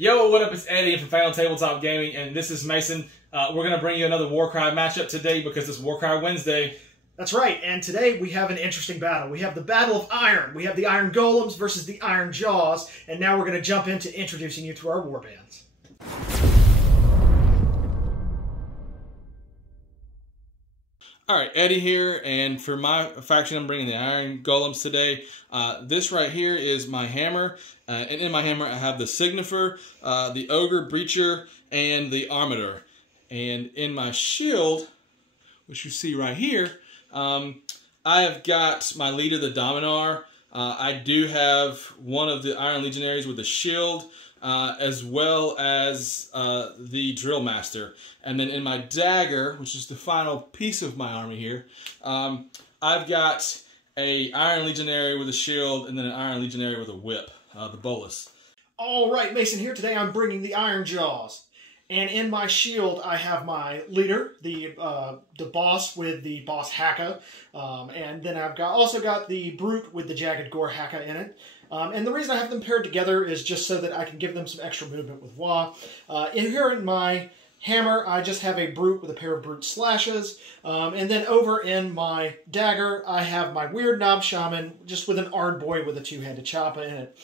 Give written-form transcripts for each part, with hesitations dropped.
Yo, what up? It's Eddie from Final Tabletop Gaming, and this is Mason. We're going to bring you another Warcry matchup today because it's Warcry Wednesday. That's right, and today we have an interesting battle. We have the Battle of Iron. We have the Iron Golems versus the IronJawz, and now we're going to jump into introducing you to our warbands. Alright, Eddie here, and for my faction I'm bringing the Iron Golems today. This right here is my hammer, and in my hammer I have the Signifer, the Ogre Breacher, and the Armator. And in my shield, which you see right here, I have got my leader, the Dominar. I do have one of the Iron Legionaries with a shield, as well as the Drill Master. And then in my dagger, which is the final piece of my army here, I've got a Iron Legionary with a shield and then an Iron Legionary with a whip, the Bolus. All right, Mason here. Today I'm bringing the IronJawz. And in my shield, I have my leader, the boss with the boss Haka, and then I've also got the brute with the jagged gore Haka in it. And the reason I have them paired together is just so that I can give them some extra movement with Wa. Here in my hammer, I just have a brute with a pair of brute slashes, and then over in my dagger, I have my weird knob shaman just with an Ardboy with a two-handed choppa in it.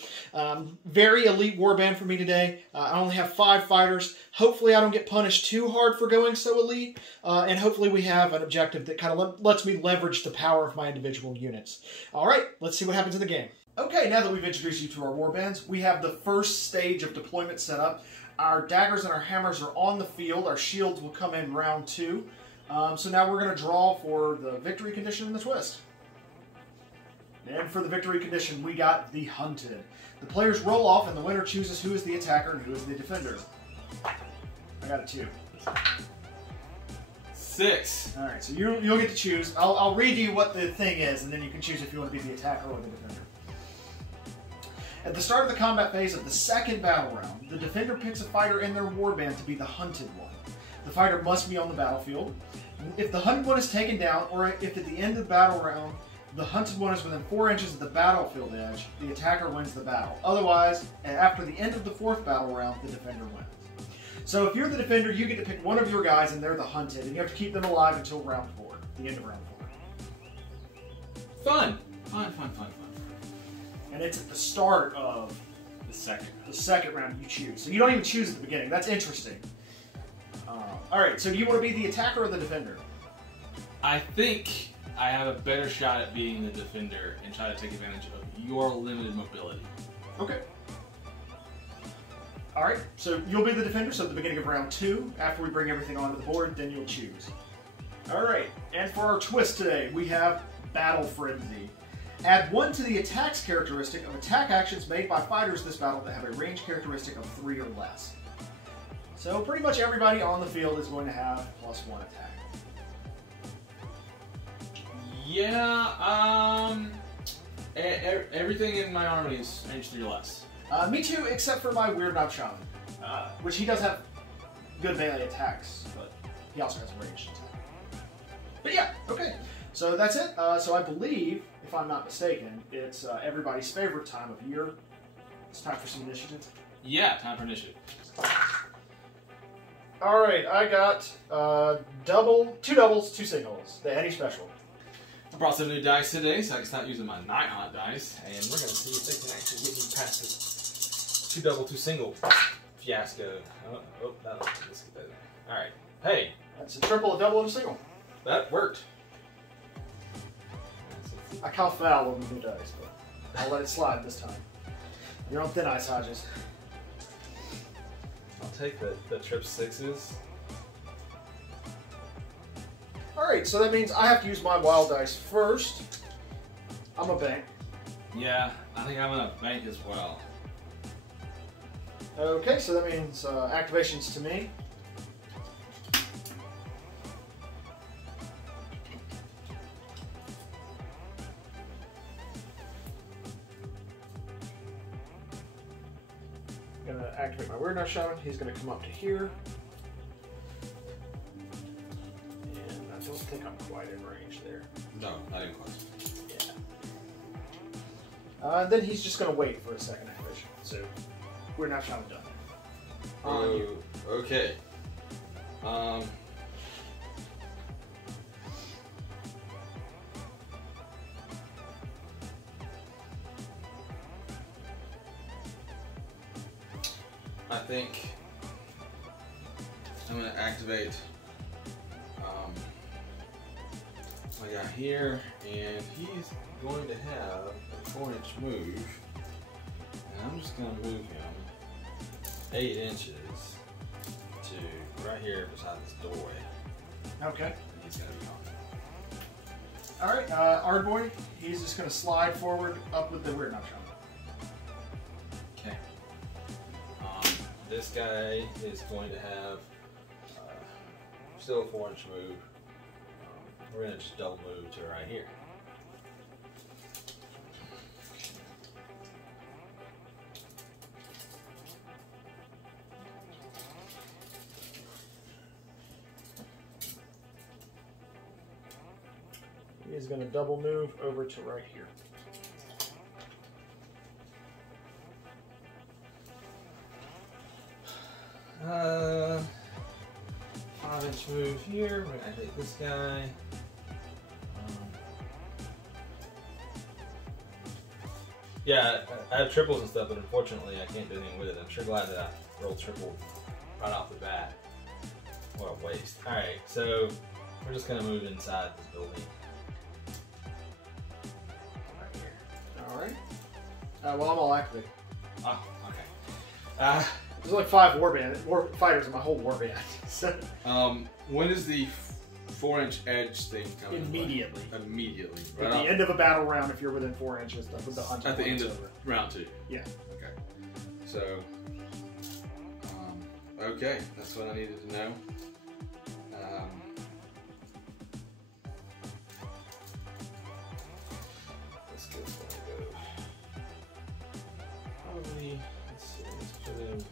Very elite warband for me today. I only have 5 fighters. Hopefully I don't get punished too hard for going so elite, and hopefully we have an objective that kind of lets me leverage the power of my individual units. All right, let's see what happens in the game. Okay, now that we've introduced you to our warbands, we have the first stage of deployment set up. Our daggers and our hammers are on the field. Our shields will come in round 2. So now we're going to draw for the victory condition and the twist. And for the victory condition, we got the Hunted. The players roll off, and the winner chooses who is the attacker and who is the defender. I got a 2. 6. All right, so you'll get to choose. I'll read you what the thing is, and then you can choose if you want to be the attacker or the defender. At the start of the combat phase of the second battle round, the defender picks a fighter in their warband to be the hunted one. The fighter must be on the battlefield. If the hunted one is taken down, or if at the end of the battle round, the hunted one is within 4 inches of the battlefield edge, the attacker wins the battle. Otherwise, after the end of the 4th battle round, the defender wins. So if you're the defender, you get to pick one of your guys and they're the hunted, and you have to keep them alive until round 4, the end of round 4. Fun. Fun. And it's at the start of the second round you choose. So you don't even choose at the beginning. That's interesting. All right, so do you want to be the attacker or the defender? I think I have a better shot at being the defender and try to take advantage of your limited mobility. Okay. All right, so you'll be the defender, so at the beginning of round 2, after we bring everything onto the board, then you'll choose. All right, and for our twist today, we have Battle Frenzy. Add 1 to the attacks characteristic of attack actions made by fighters this battle that have a range characteristic of 3 or less. So pretty much everybody on the field is going to have +1 attack. Yeah, everything in my army is range 3 or less. Me too, except for my weird knob shaman, which he does have good melee attacks, but he also has a ranged attack. But yeah, okay. So that's it. So I believe, if I'm not mistaken, it's everybody's favorite time of year. It's time for some initiatives. Yeah, time for initiative. All right, I got 2 doubles, 2 singles. The Eddie special. I brought some new dice today, so I can start using my Nighthawk dice, and we're going to see if they can actually get me past this 2 double, 2 single fiasco. Let's get that in there. All right, hey. That's a triple, a double, and a single. That worked. I call foul on the new dice, but I'll let it slide this time. You're on thin ice, Hodges. I'll take the trip 6s. Alright, so that means I have to use my wild dice first. I'm a bank. Yeah, I think I'm gonna bank as well. Okay, so that means activations to me. I'm going to activate my Weird Knife Shaman. He's going to come up to here. And I don't think I'm quite in range there. No, not even close. Yeah. Then he's just going to wait for a second activation. So Weird Knife Shaman done. Okay. I think I'm going to activate my guy here, and he's going to have a 4-inch move, and I'm just going to move him 8 inches to right here beside this doorway. Okay. And he's going to be on. All right, Ardboy, he's just going to slide forward up with the rear notch on. Okay. This guy is going to have still a 4-inch move. We're going to just double move to right here. He's going to double move over to right here. Uh, 5-inch move here. We're going to activate this guy. Yeah, I have triples and stuff, but unfortunately I can't do anything with it. I'm sure glad that I rolled triple right off the bat. What a waste. Alright, so we're just going to move inside this building. Right here. All right. Well, I'm all activated. Oh, okay. There's only 5 war fighters in my whole warband. So when is the 4-inch edge thing coming? immediately. Immediately. At the end of a battle round, if you're within 4 inches, with the hunter. At the end of round 2. Yeah. Okay. So, okay, that's what I needed to know. Let's go. Probably. Let's see. Let's put in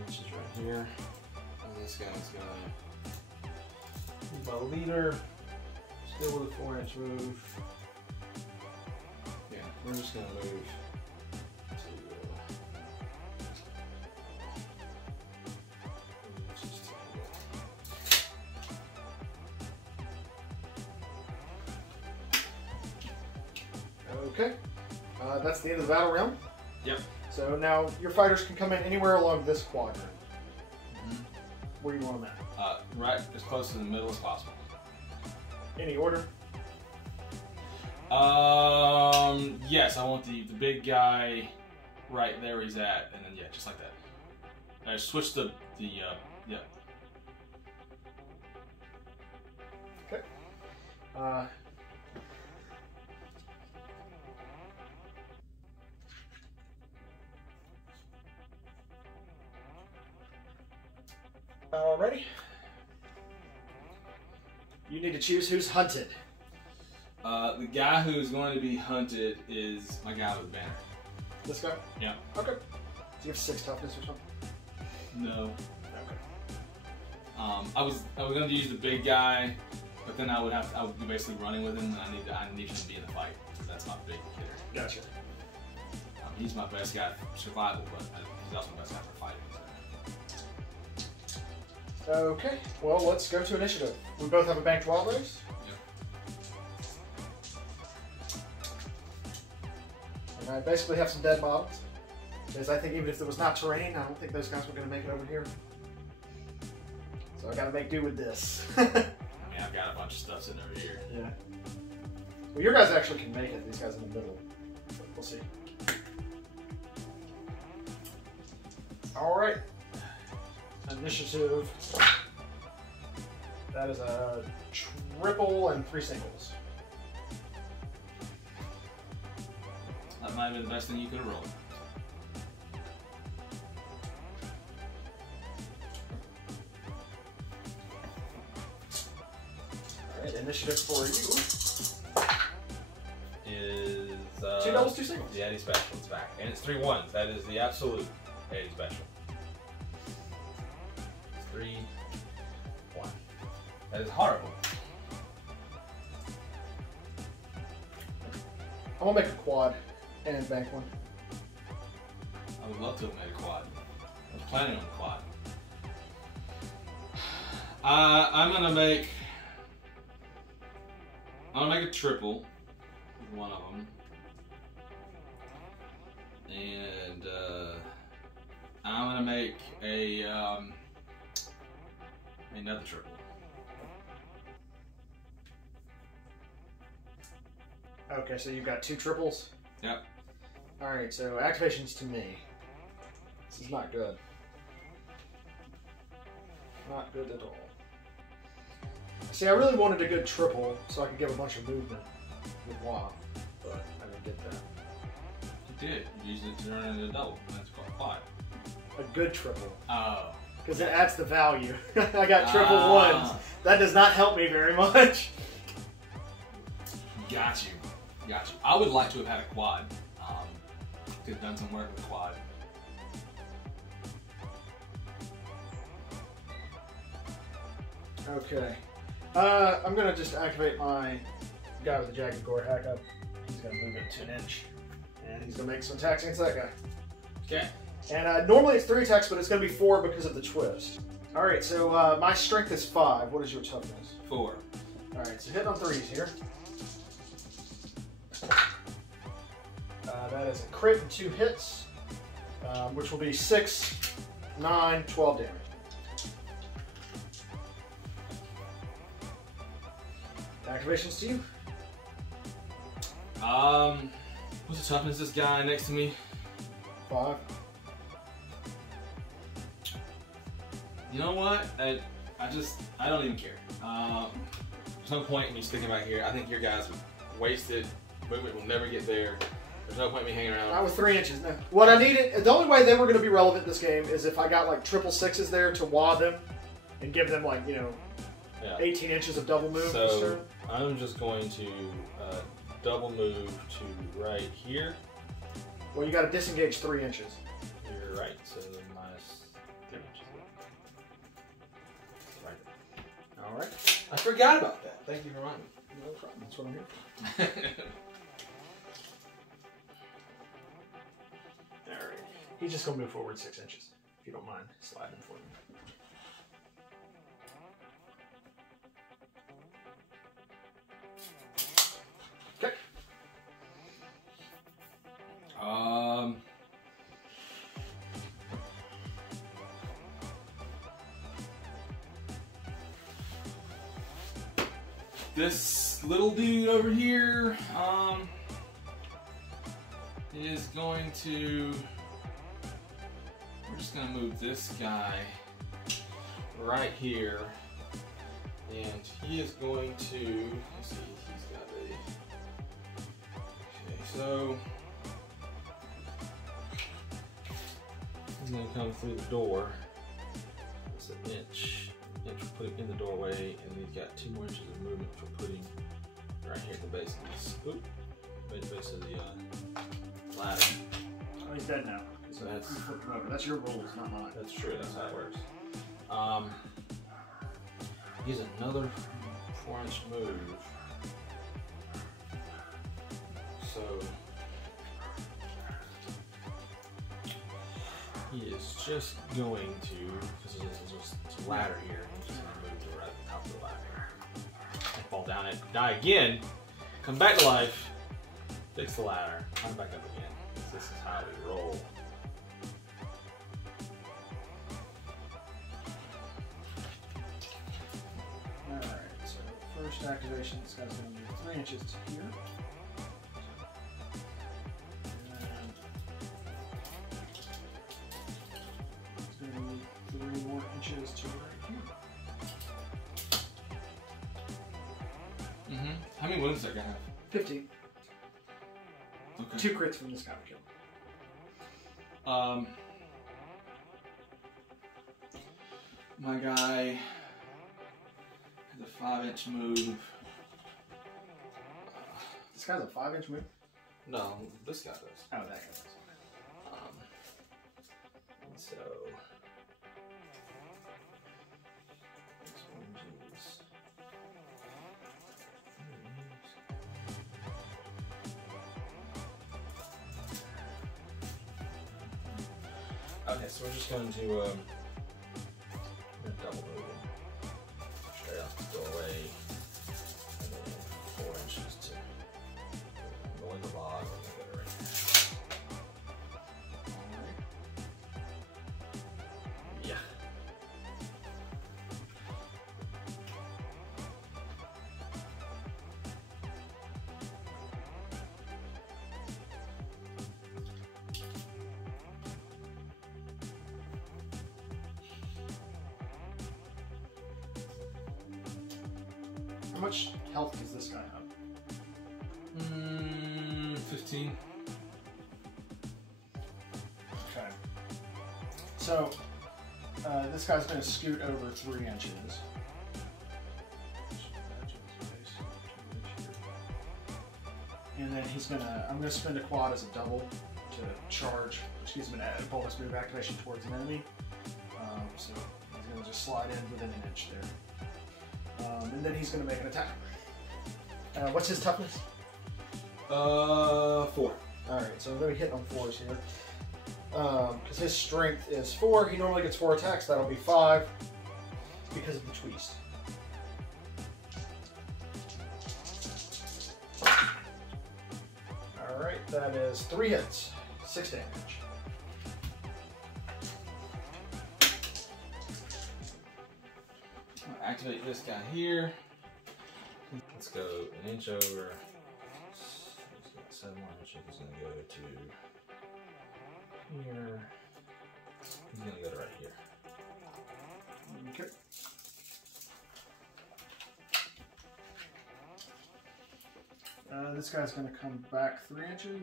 inches right here, and this guy's gonna. He's my leader. Still with a 4-inch move. Yeah, we're just gonna move to. Okay. That's the end of the battle round. Yep. So now your fighters can come in anywhere along this quadrant. Where do you want them at? Right as close to the middle as possible. Any order? Yes, I want the big guy right there where he's at, and then yeah, just like that. I switched yeah. Okay. Alrighty. You need to choose who's hunted. The guy who's going to be hunted is my guy with the banner. This guy? Yeah. Okay. Do you have 6 toughness or something? No. Okay. I was going to use the big guy, but then I would be basically running with him, and I need him to be in the fight because that's my big hitter. Gotcha. He's my best guy for survival, but he's also my best guy for fighting. So. Okay. Well, let's go to initiative. We both have a banked wild race. And I basically have some dead mobs. Because I think even if there was not terrain, I don't think those guys were going to make it over here. So I got to make do with this. I mean, I've got a bunch of stuff sitting over here. Yeah. Well, your guys actually can make it. These guys in the middle. But we'll see. All right. Initiative. That is a triple and 3 singles. That might have been the best thing you could have rolled. Alright, initiative for you Is 2 doubles, 2 singles. The Eddie special is back. And it's 3 ones. That is the absolute Eddie special. 3, 1. That is horrible. I'm gonna make a quad and bank one. I would love to have made a quad. planning on quad. I'm gonna make a triple with one of them, and I'm gonna make another triple. Okay, so you've got 2 triples? Yep. Alright, so activations to me. This is not good. Not good at all. See, I really wanted a good triple so I could get a bunch of movement with WoW, but I didn't get that. You did. You used it to turn it into a double. That's called quad. A good triple. Oh. Because it adds the value. I got triple ones. That does not help me very much. Got you. Got you. I would like to have had a quad. Could have done some work with quad. Okay. I'm going to just activate my guy with the jagged gore hack up. He's going to move it to an inch. And he's going to make some attacks against that guy. Okay. And normally it's 3 attacks, but it's going to be 4 because of the twist. Alright, so my strength is 5. What is your toughness? 4. Alright, so hitting on 3s here. That is a crit and 2 hits, which will be 6, 9, 12 damage. Activations to you. What's the toughness of this guy next to me? 5. You know what? I don't even care. There's no point in me sticking back here. I think your guys are wasted. Movement will never get there. There's no point in me hanging around. Not with 3 inches. No. What I needed, the only way they were going to be relevant in this game is if I got like 666s there to wah them and give them like, 18 inches of double move this turn. I'm just going to double move to right here. Well, you got to disengage 3 inches. You're right, so minus 3 inches. Right. Alright. I forgot about that. Thank you for reminding me. No problem. That's what I'm here for. Alright. He's just going to move forward 6 inches, if you don't mind sliding for me. Okay. This little dude over here, is going to, we're just going to move this guy right here, and he is going to, let's see, he's got a, okay, so, he's going to come through the door. It's an inch for putting in the doorway, and he's got 2 more inches of movement for putting right here at the base of this. Oop, base of the ladder. Oh, he's dead now. So that's, you flipped him over. That's your rules, not mine. That's true. That's how it works. He's another 4-inch move. So he is just going to, because there's just a ladder here, he's just going to move to right at the top of the ladder and fall down it, die again, come back to life, fix the ladder, climb back up again. This is how we roll. Alright, so first activation, this guy's going to move 3 inches to here. And 3 more inches to right here. How many wounds does that guy have? 15. Okay. 2 crits from this guy to kill. My guy has a 5-inch move. This guy's a 5-inch move? No, this guy does. Oh, that guy does. And so this one is okay. So we're just going to double move him straight off the doorway, and then 4 inches to go in the log. Right here. Yeah. How much health does this guy have? 15. Okay. So, this guy's going to scoot over 3 inches. And then I'm going to spend a quad as a double to charge, which gives him a bonus move activation towards an enemy. So he's going to just slide in within an inch there. And then he's going to make an attack. What's his toughness? 4. Alright, so I'm going to hit on 4s here. Because his strength is 4, he normally gets 4 attacks, that'll be 5 because of the twist. Alright, that is 3 hits, 6 damage. I'll activate this guy here. Let's go an inch over. He's got 7 more inches. He's going to go to here. He's going to go to right here. Okay. This guy's going to come back 3 inches.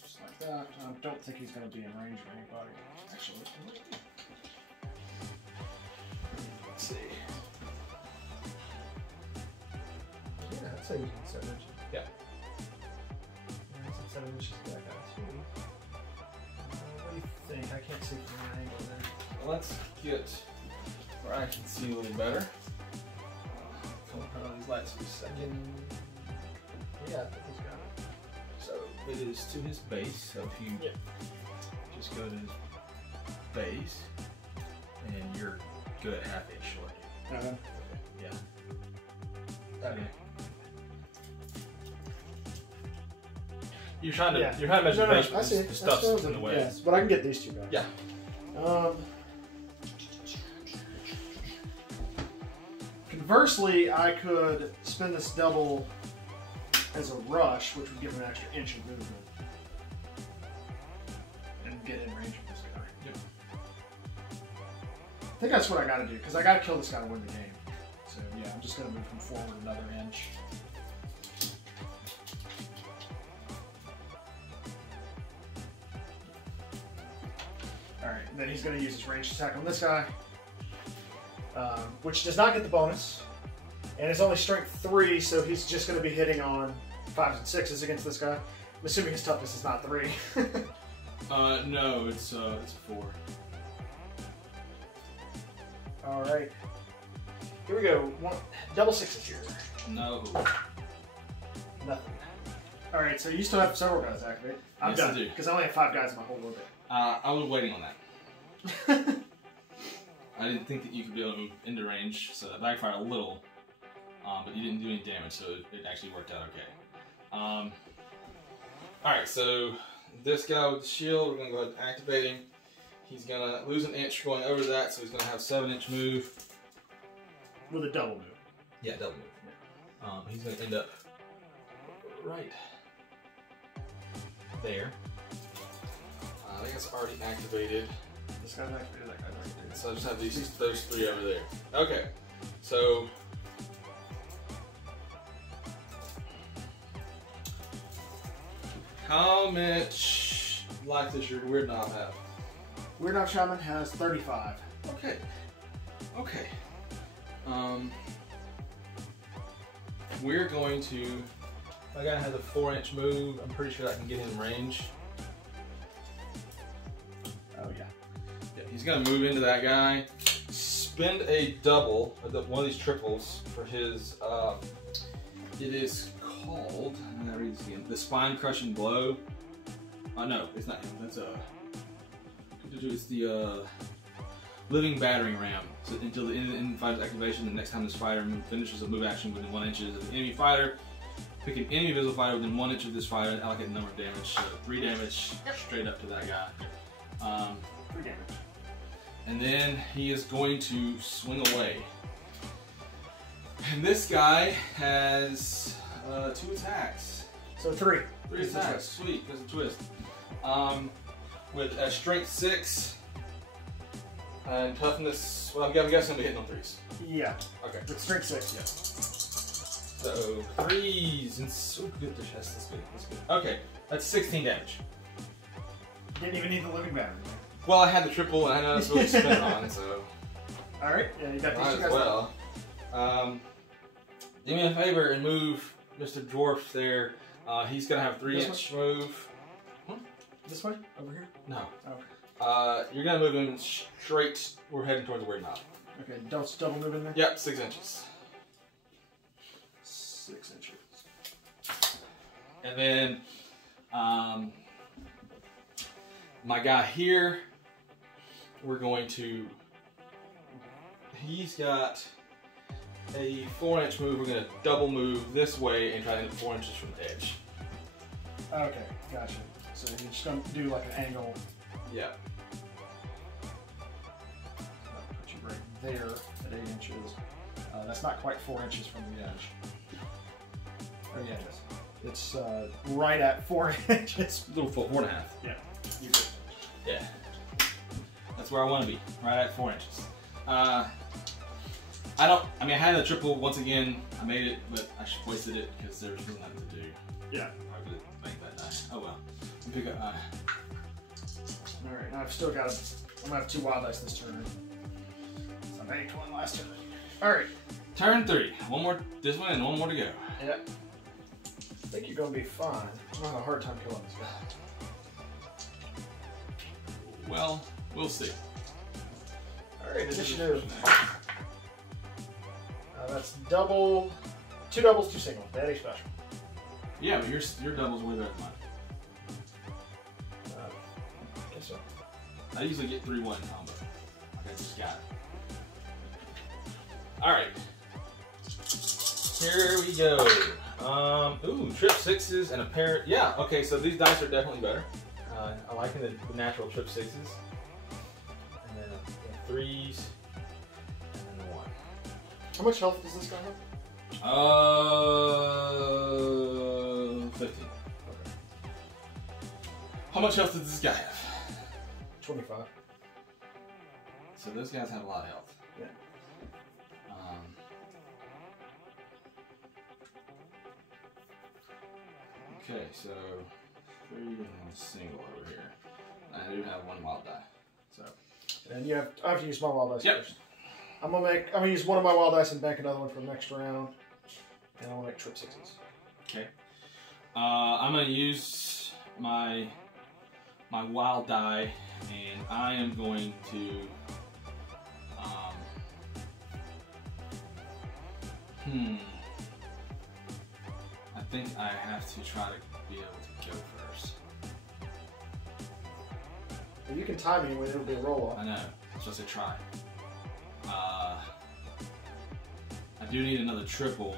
Just like that. I don't think he's going to be in range of anybody. Actually, let's see. Yeah, I'd say he's in 7 inches. Yeah. He's in 7 inches of that guy too. What do you think? I can't see from an angle there. Well, let's get where I can see a little better. Come on, these lights for a second. Yeah, I think he's got it. So it is to his base. So if you just go to his base, and you're good at half inch short. Okay. Yeah. Okay. You're trying to measure the base, but the stuff's in the way. Yes, but I can get these two guys. Yeah. Conversely, I could spend this double as a rush, which would give him an extra inch of movement. And get in range of this guy. Yep. I think that's what I gotta do, because I gotta kill this guy to win the game. So yeah, I'm just gonna move him forward another inch. Alright, then he's gonna use his ranged attack on this guy. Which does not get the bonus. And it's only strength 3, so he's just going to be hitting on 5s and 6s against this guy. I'm assuming his toughness is not 3. No, it's a 4. Alright. Here we go. Double 6s here. No. Nothing. Alright, so you still have several guys activate. I'm Yes, done, I do. because I only have 5 guys in my whole orbit. I was waiting on that. I didn't think that you could be able to move into range, so that backfired a little. But you didn't do any damage, so it actually worked out okay. Alright, so this guy with the shield, we're going to go ahead and activate him. He's going to lose an inch going over that, so he's going to have 7-inch move. With a double move. Yeah, double move. Yeah. He's going to end up right there. I think it's already activated. This guy's activated, that guy's activated. So I just have those 3 over there. Okay, so how much life does your Weird Knob have? Weird Knob Shaman has 35. Okay. Okay. We're going to. My guy has a 4-inch move. I'm pretty sure I can get in range. Oh yeah. Yeah, he's gonna move into that guy. Spend a double, one of these triples for his. It is called. I'm gonna read this again. The Spine Crushing Blow. Oh no, it's not him. That's It's the living battering ram. So until the end of the enemy fighter's activation, the next time this fighter finishes a move action within 1 inch of the enemy fighter, pick an enemy visible fighter within 1 inch of this fighter and allocate the number of damage. So 3 damage straight up to that guy. 3 damage. And then he is going to swing away. And this guy has 2 attacks. So 3. 3 attacks. Sweet, there's a twist. With a strength 6 and toughness. Well, I'm guessing we're hitting on 3s. Yeah. Okay. With strength 6, yeah. So 3s and so good to chest. That's good. That's good. Okay, that's 16 damage. Didn't even need the living battery. Well, I had the triple and I know that's what to spend on, so. Alright, yeah, you got these Might two as guys. well. Do me a favor and move Mr. Dwarf there. He's gonna have 3-inch move. This way? Over here? No. Okay. You're gonna move him straight. We're heading towards the weird knob. Okay, don't double move in there? Yep, 6 inches. 6 inches. And then, my guy here, we're going to, he's got a 4-inch move. We're going to double move this way and try to hit 4 inches from the edge. Okay, gotcha. So you're just going to do like an angle. Yeah. I'll put you right there at 8 inches. That's not quite 4 inches from the edge. Oh yeah, it is. It's right at 4 inches. A little foot, 4.5. Yeah. You good. Yeah. That's where I want to be, right at 4 inches. I mean, I had the triple once again. I made it, but I wasted it because there was really nothing to do. Yeah. I could make that die. Oh well. Pick up. Alright, now I've still got I'm gonna have 2 wild dice this turn. So I made 1 last turn. Alright. Turn 3. One more this one and 1 more to go. Yeah. I think you're gonna be fine. I'm having a hard time killing this guy. Well, we'll see. Alright, initiative. That's double, 2 doubles, 2 singles. Very special. Yeah, but your double's way better than mine. I guess so. I usually get 3-1 combo. I just got it. Alright. Here we go. Ooh, trip 6s and a pair. Yeah, okay, so these dice are definitely better. I like the natural trip 6s. And then 3s. And then 1. How much health does this guy have? 15. Okay. How much health does this guy have? 25. So those guys have a lot of health. Yeah. Okay, so 3 and 1 single over here. I do have 1 wild die. So. And you have I have to use my wild dice Yep. first. I'm gonna use 1 of my wild dice and bank another one for the next round. And I'm gonna make trip 6s. Okay. I'm gonna use my wild die, and I am going to I think I have to try to be able to go first. Well, you can time me when it'll be a roll off. I know. So I say try. I do need another triple,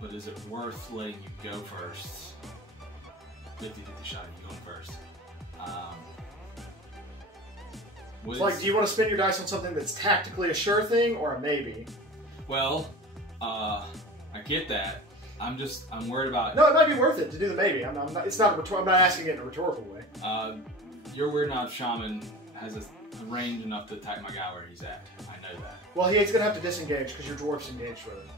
but is it worth letting you go first? 50-50 shot of you going first. It's like, do you want to spin your dice on something that's tactically a sure thing or a maybe? Well, I get that. I'm worried about. No, it might be worth it to do the maybe. I'm not asking it in a rhetorical way. Your Weird Knob Shaman has a range enough to attack my guy where he's at. I know that. Well, he's gonna have to disengage because your dwarf's engaged with it.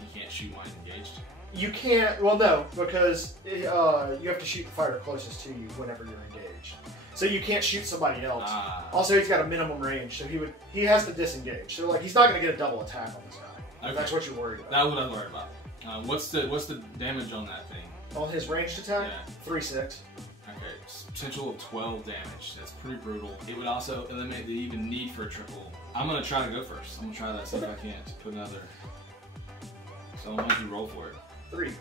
He can't shoot while he's engaged. You can't. Well, no, because you have to shoot the fighter closest to you whenever you're engaged. So you can't shoot somebody else. Also, he's got a minimum range, so he has to disengage. So like, he's not gonna get a double attack on this guy. Okay. That's what you're worried about. That's what I'm worried about. What's the damage on that thing? On his ranged attack, Yeah. 3/6. Okay, potential of 12 damage. That's pretty brutal. It would also eliminate the even need for a triple. I'm gonna try to go first. I'm gonna try that, see if I can't put another. So I'm gonna have you roll for it. 3.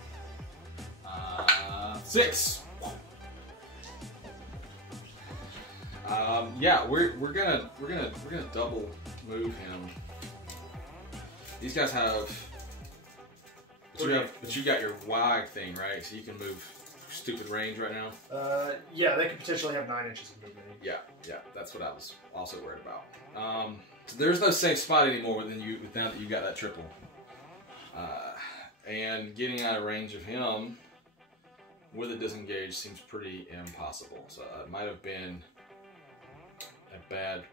6. Yeah, we're gonna double move him. These guys have, but you got your wag thing, right? So you can move stupid range right now. Yeah, they could potentially have 9 inches of movement. Yeah, that's what I was also worried about. So there's no safe spot anymore now that you got that triple. And getting out of range of him with a disengage seems pretty impossible. So it might have been a bad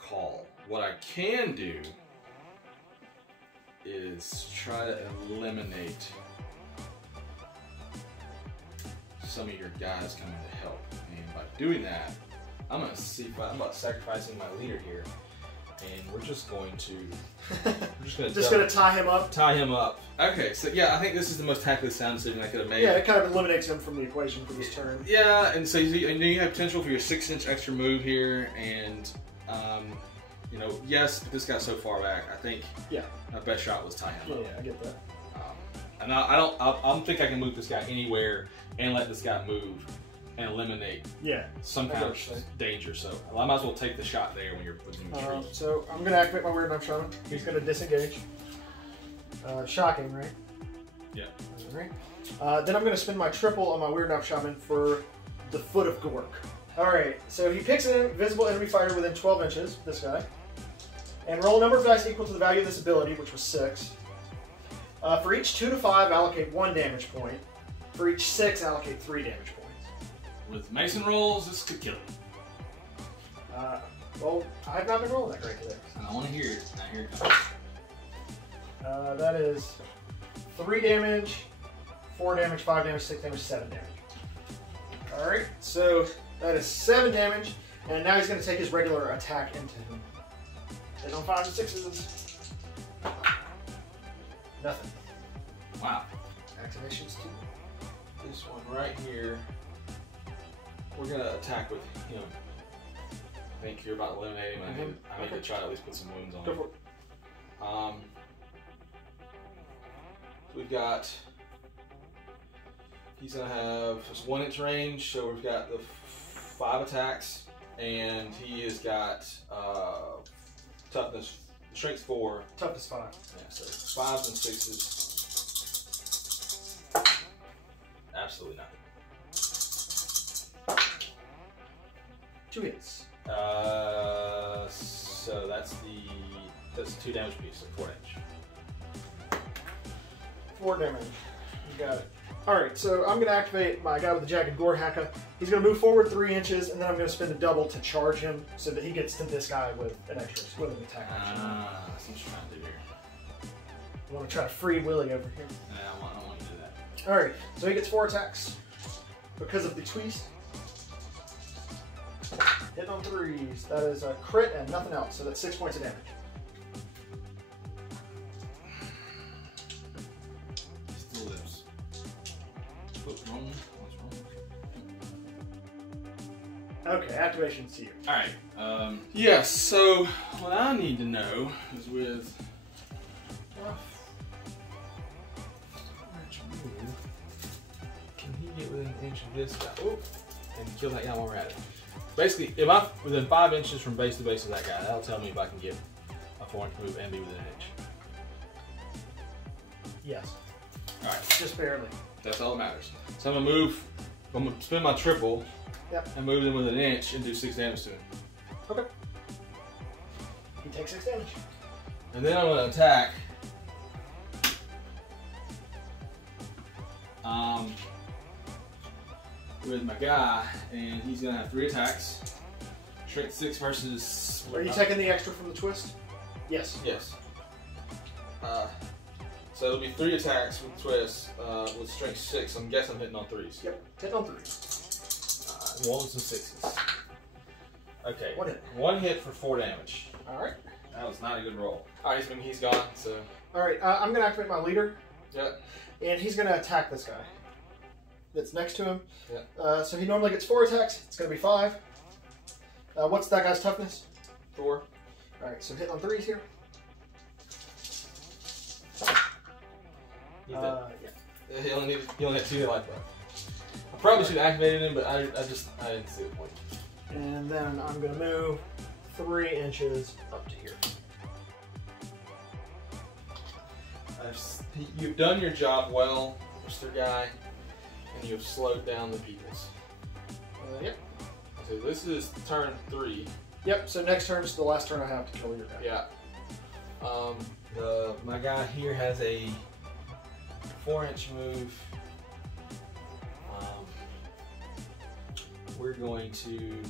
call. What I can do is try to eliminate some of your guys coming to help. And by doing that, I'm about sacrificing my leader here. And we're just going to... just going to tie him up? Tie him up. Okay, so yeah, I think this is the most tactically sound decision I could have made. Yeah, it kind of eliminates him from the equation for this turn. Yeah, and so you have potential for your 6-inch extra move here, and, you know, yes, but this guy's so far back, I think my best shot was tie him up. Yeah, I get that. And I don't think I can move this guy anywhere and let this guy move and eliminate some kind of danger. So I might as well take the shot there when you're within retreat. So I'm going to activate my Weird Knife Shaman. He's going to disengage. Shocking, right? Yeah. All right. Then I'm going to spend my triple on my Weird Knife Shaman for the Foot of Gork. All right. So he picks an invisible enemy fighter within 12 inches, this guy, and roll a number of dice equal to the value of this ability, which was 6. For each 2 to 5, allocate 1 damage point. For each 6, allocate 3 damage points. With Mason rolls, this could kill him. Well, I've not been rolling that great today. I want to hear it. Now here it comes. That is 3 damage, 4 damage, 5 damage, 6 damage, 7 damage. Alright, so that is 7 damage, and now he's going to take his regular attack into him. Hit on 5s and 6s. Nothing. Wow. Activations 2. This one right here, we're going to attack with him. I think you're about to eliminate him. I need to try to at least put some wounds on him. Go for it. We've got, he's going to have just 1-inch range, so we've got the 5 attacks, and he has got toughness, strength 4. Toughness 5. Yeah, so 5s and 6s. Absolutely nothing. 2 hits. So that's 2 damage piece, so 4 damage. 4 damage. You got it. Alright, so I'm going to activate my guy with the Jagged Gore Haka. He's going to move forward 3 inches, and then I'm going to spend a double to charge him so that he gets to this guy with an extra, with an attack action. That's what you're trying to do here. I want to try to free Willy over here. Yeah, I want to do that. Alright, so he gets 4 attacks because of the twist. Hit on 3s. That is a crit and nothing else, so that's 6 points of damage. Still lives. What's wrong? Okay, activation to you. Alright. Yeah, so what I need to know is with can he get within an inch of this guy? Oh, and kill that guy while we're at it. Basically, if I'm within 5 inches from base to base of that guy, that'll tell me if I can get a 4-inch move and be within an inch. Yes. Alright. Just barely. That's all that matters. So I'm gonna spend my triple and move him within an inch and do 6 damage to him. Okay. He takes 6 damage. And then I'm gonna attack. With my guy, and he's gonna have 3 attacks. Strength 6 versus. Are you taking the extra from the twist? Yes. Yes. So it'll be 3 attacks with twist with strength 6. I'm guessing I'm hitting on 3s. Yep. Hit on 3s. 1s and 6s. Okay. 1 hit. 1 hit for 4 damage. All right. That was not a good roll. All right, he's gone. So. All right. I'm gonna activate my leader. Yep. And he's gonna attack this guy that's next to him. Yeah. So he normally gets 4 attacks. It's gonna be 5. What's that guy's toughness? 4. All right. So hit on 3s here. Yeah. He only had 2 hit life left. I probably should have activated him, but I didn't see the point. And then I'm going to move 3 inches up to here. You've done your job well, Mr. Guy, and you've slowed down the peoples. Yep. So this is turn 3. Yep, so next turn is the last turn I have to kill your guy. Yeah. My guy here has a 4-inch move. We're going to...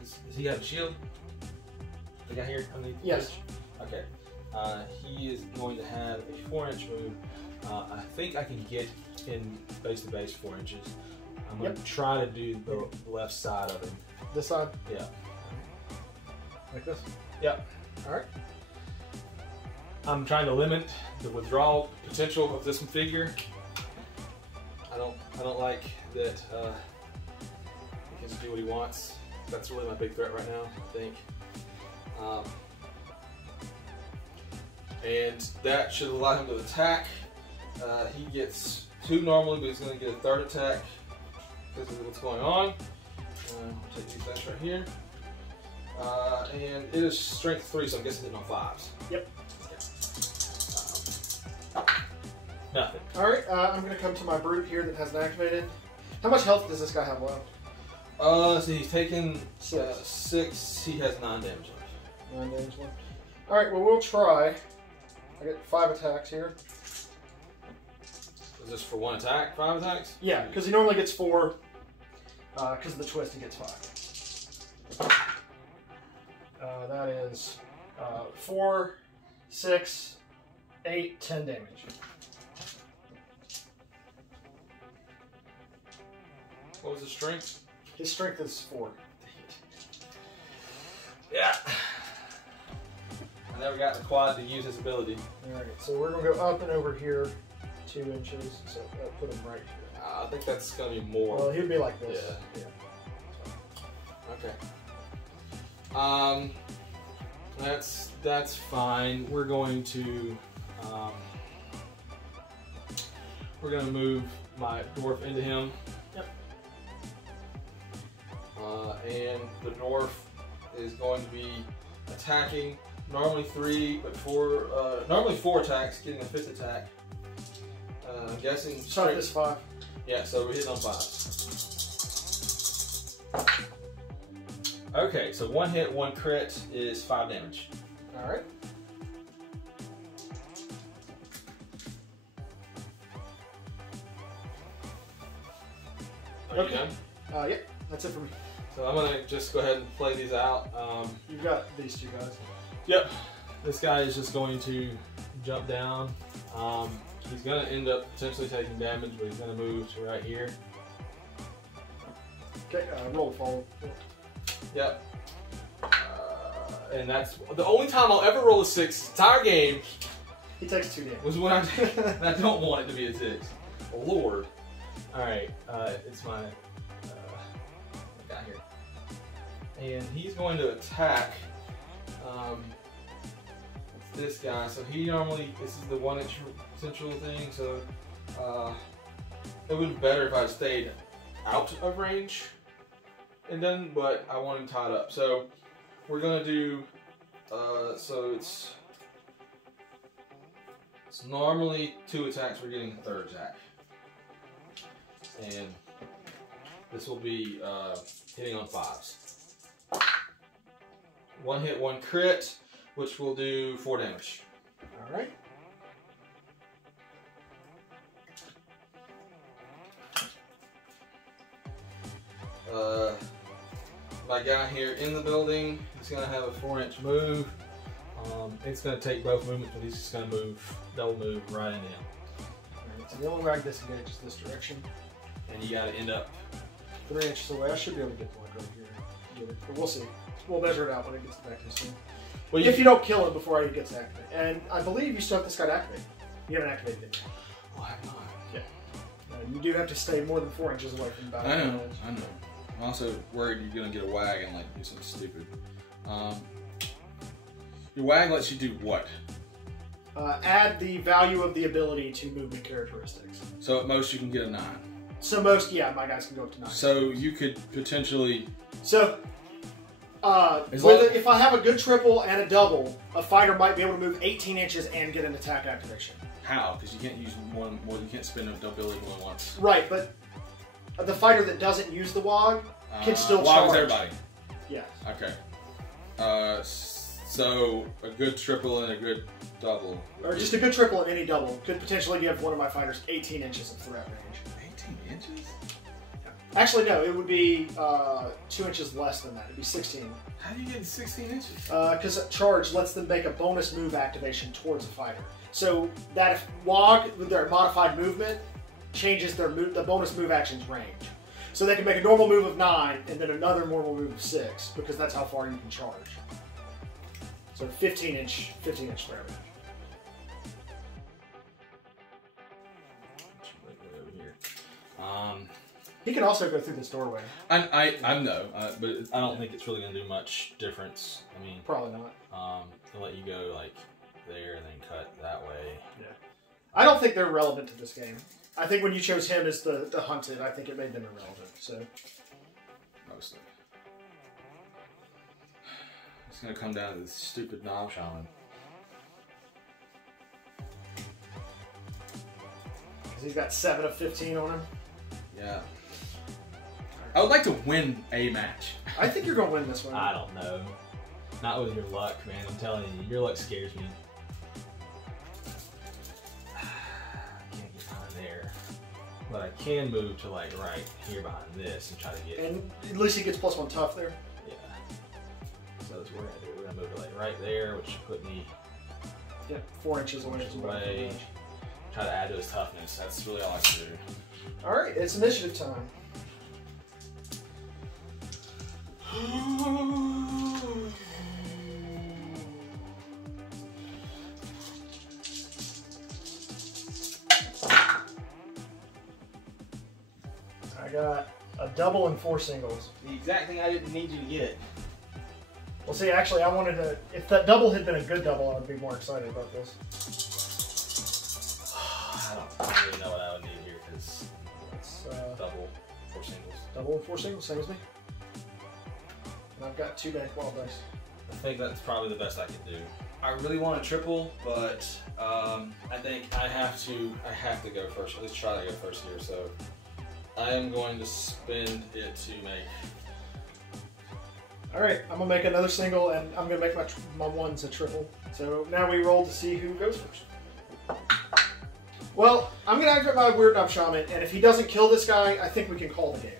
Does he have a shield? The guy here underneath? Yes. Okay. He is going to have a 4-inch move. I think I can get in base to base 4 inches. I'm going to try to do the left side of him. This side? Yeah. Like this? Yep. Alright. I'm trying to limit the withdrawal potential of this figure. I don't like that he can do what he wants. That's really my big threat right now, I think. And that should allow him to attack. He gets 2 normally, but he's going to get a 3rd attack because of what's going on. I'll take these dice right here. And it is strength 3, so I'm guessing hitting on 5s. Yep. Nothing. Alright, I'm going to come to my brute here that hasn't activated. How much health does this guy have left? So he's taken 6. 6. He has 9 damage left. 9 damage left. Alright, well, we'll try. I get 5 attacks here. Is this for 1 attack? 5 attacks? Yeah, because he normally gets 4. Because of the twist, he gets 5. That is 4, 6, 8, 10 damage. What was his strength? His strength is 4. Yeah. I never got the quad to use his ability. Alright, so we're going to go up and over here 2 inches. So put him right here. I think that's going to be more. Well, he'd be like this. Yeah. Okay. That's fine. We're going to move my dwarf into him. Yep. And the dwarf is going to be attacking. Normally 3, but 4. Normally 4 attacks, getting a 5th attack. I'm guessing. Start this 5. Yeah, so we're hitting on 5s. Okay, so 1 hit, 1 crit is 5 damage. Alright. Are you done? Yep, that's it for me. So I'm gonna just go ahead and play these out. You've got these 2 guys. Yep. This guy is just going to jump down. He's gonna end up potentially taking damage, but he's gonna move to right here. Okay, roll a follow. Yep. And that's the only time I'll ever roll a 6 this entire game. He takes 2 damage. Was when I don't want it to be a 6. Lord. Alright, it's my guy here. And he's going to attack this guy. So he normally, this is the 1-inch central thing, so it would be better if I stayed out of range and then, but I want him tied up. So we're gonna do, so it's normally 2 attacks, we're getting a 3rd attack. And this will be hitting on 5s. 1 hit, 1 crit, which will do 4 damage. Alright. My guy here in the building is going to have a 4-inch move. It's going to take both movements, but he's just going to move, double move right into him. Alright, so the only way I can disengage is this direction. And you got to end up 3 inches away. I should be able to get the leg over here. Get it. But we'll see. We'll measure it out when it gets back to this one. Well, if you don't kill him before he gets activated. And I believe you still have this guy to activate. You haven't activated it. Oh, I have not. Yeah. You do have to stay more than 4 inches away from the battle. I know. I'm also worried you're going to get a wag and like do something stupid. Your wag lets you do what? Add the value of the ability to movement characteristics. So at most you can get a 9. So most, yeah, my guys can go up to 9. So you could potentially So, As if I have a good triple and a double, a fighter might be able to move 18 inches and get an attack activation. How? Because you can't use one more. You can't spend a ability more than once. Right, but the fighter that doesn't use the wog can still wog charge. is everybody. Yes. Okay. So a good triple and a good double. Or just a good triple and any double could potentially give one of my fighters 18 inches of threat range. 18 inches? Actually, no. It would be 2 inches less than that. It'd be 16. How do you get 16 inches? Because charge lets them make a bonus move activation towards a fighter. So that if wog with their modified movement changes their the bonus move action's range. So they can make a normal move of 9 and then another normal move of 6 because that's how far you can charge. So 15 inch threat range. He can also go through this doorway. I know, but I don't think it's really going to do much difference. I mean, probably not. They'll let you go like there and then cut that way. Yeah. I don't think they're relevant to this game. I think when you chose him as the hunted, I think it made them irrelevant. So mostly. It's going to come down to this stupid knob shaman. Because he's got 7 of 15 on him. Yeah. I would like to win a match. I think you're going to win this one. I don't know. Not with your luck, man. I'm telling you, your luck scares me. I can't get behind there. But I can move to like right here behind this and try to get... And at least he gets +1 tough there. Yeah. So that's what we're going to do. We're going to move to like right there, which should put me... Yeah, 4 inches away. Try to add to his toughness. That's really all I can do. Alright, it's initiative time. I got a double and 4 singles. The exact thing I didn't need you to get. Well, see, actually, I wanted to... If that double had been a good double, I would be more excited about this. I don't really know what I would need here because It's double, 4 singles. double and 4 singles, same as me. And I've got 2 bank wild dice. I think that's probably the best I could do. I really want a triple, but I think I have to go first. At least try to go first here. So I am going to spend it to make. All right, I'm gonna make another single, and I'm gonna make my ones a triple. So now we roll to see who goes first. Well, I'm gonna activate my Weird Knob Shaman, and if he doesn't kill this guy, I think we can call the game.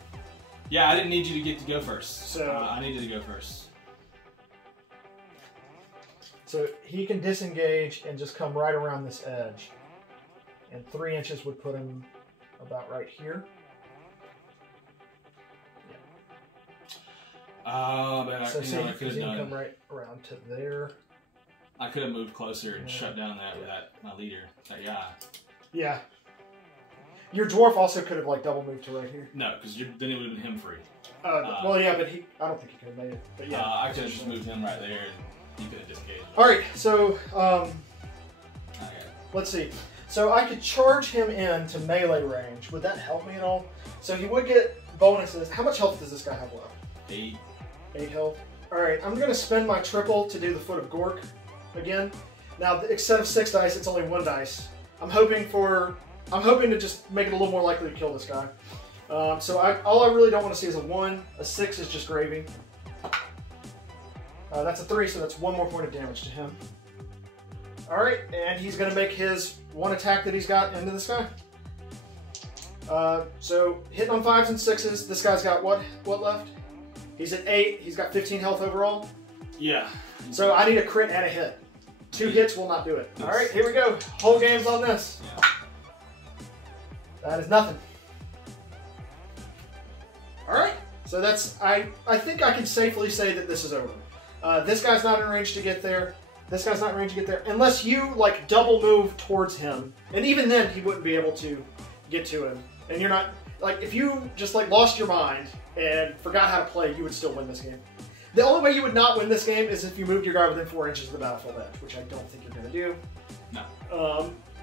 Yeah, I didn't need you to get to go first. So I needed to go first. So he can disengage and just come right around this edge. And 3 inches would put him about right here. But So I could have he can come done. right around to there. I could have moved closer and shut down my leader, that guy. Yeah. Your dwarf also could have like double moved to right here. No, because then it would have been him free. Well, yeah, but I don't think he could have made it. But yeah, I could have just moved him right there and he could have disengaged. All right, so let's see. So I could charge him in to melee range. Would that help me at all? So he would get bonuses. How much health does this guy have left? 8. 8 health. All right, I'm gonna spend my triple to do the Foot of Gork again. Now instead of 6 dice, it's only 1 dice. I'm hoping to just make it a little more likely to kill this guy. So all I really don't want to see is a 1. A 6 is just gravy. That's a 3, so that's 1 more point of damage to him. All right, and he's gonna make his 1 attack that he's got into this guy. So hitting on 5s and 6s. This guy's got what left? He's at 8. He's got 15 health overall. Yeah. So I need a crit and a hit. 2 hits will not do it. All right, here we go. Whole game's on this. Yeah. That is nothing. All right. So that's I think I can safely say that this is over. This guy's not in range to get there. This guy's not in range to get there unless you like double move towards him, and even then he wouldn't be able to get to him. And you're not like if you just like lost your mind and forgot how to play, you would still win this game. The only way you would not win this game is if you moved your guy within 4 inches of the battlefield edge, which I don't think you're going to do. No.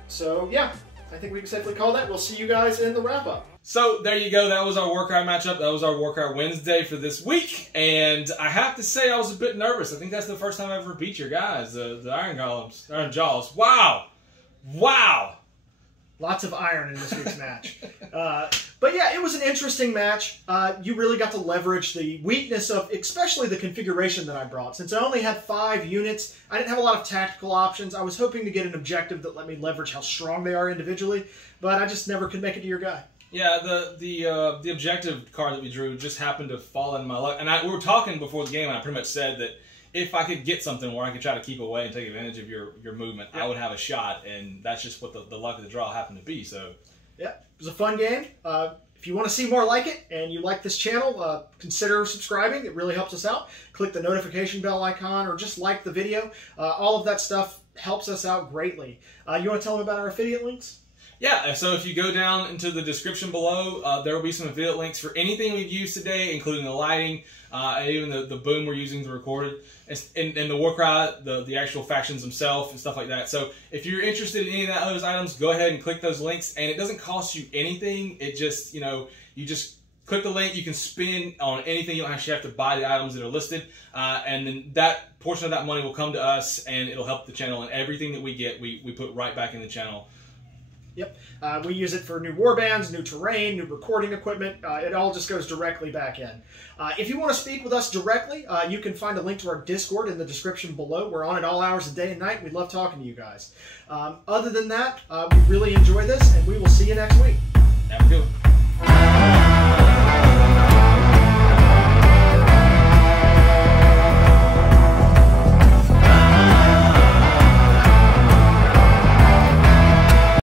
So yeah, I think we can safely call that. We'll see you guys in the wrap-up. So there you go. That was our Warcry matchup. That was our Warcry Wednesday for this week. And I have to say I was a bit nervous. I think that's the first time I ever beat your guys, the Iron Golems, IronJawz. Wow. Wow. Lots of iron in this week's match. But yeah, it was an interesting match. You really got to leverage the weakness of, especially the configuration that I brought. Since I only had 5 units, I didn't have a lot of tactical options. I was hoping to get an objective that let me leverage how strong they are individually, but I just never could make it to your guy. Yeah, the objective card that we drew just happened to fall in my luck. And we were talking before the game, and I pretty much said that if I could get something where I could try to keep away and take advantage of your movement, I would have a shot, and that's just what the luck of the draw happened to be. So, yeah, it was a fun game. If you want to see more like it and you like this channel, consider subscribing. It really helps us out. Click the notification bell icon or just like the video. All of that stuff helps us out greatly. You want to tell them about our affiliate links? Yeah, so if you go down into the description below, there will be some affiliate links for anything we've used today, including the lighting, and even the boom we're using to record it, and the Warcry, the actual factions themselves, and stuff like that. So if you're interested in any of those items, go ahead and click those links, and it doesn't cost you anything. It just, you just click the link, you can spend on anything, you don't actually have to buy the items that are listed, and then that portion of that money will come to us, and it'll help the channel, and everything that we get, we put right back in the channel. Yep. We use it for new warbands, new terrain, new recording equipment. It all just goes directly back in. If you want to speak with us directly, you can find a link to our Discord in the description below. We're on at all hours of day and night. We love talking to you guys. Other than that, we really enjoy this, and we will see you next week.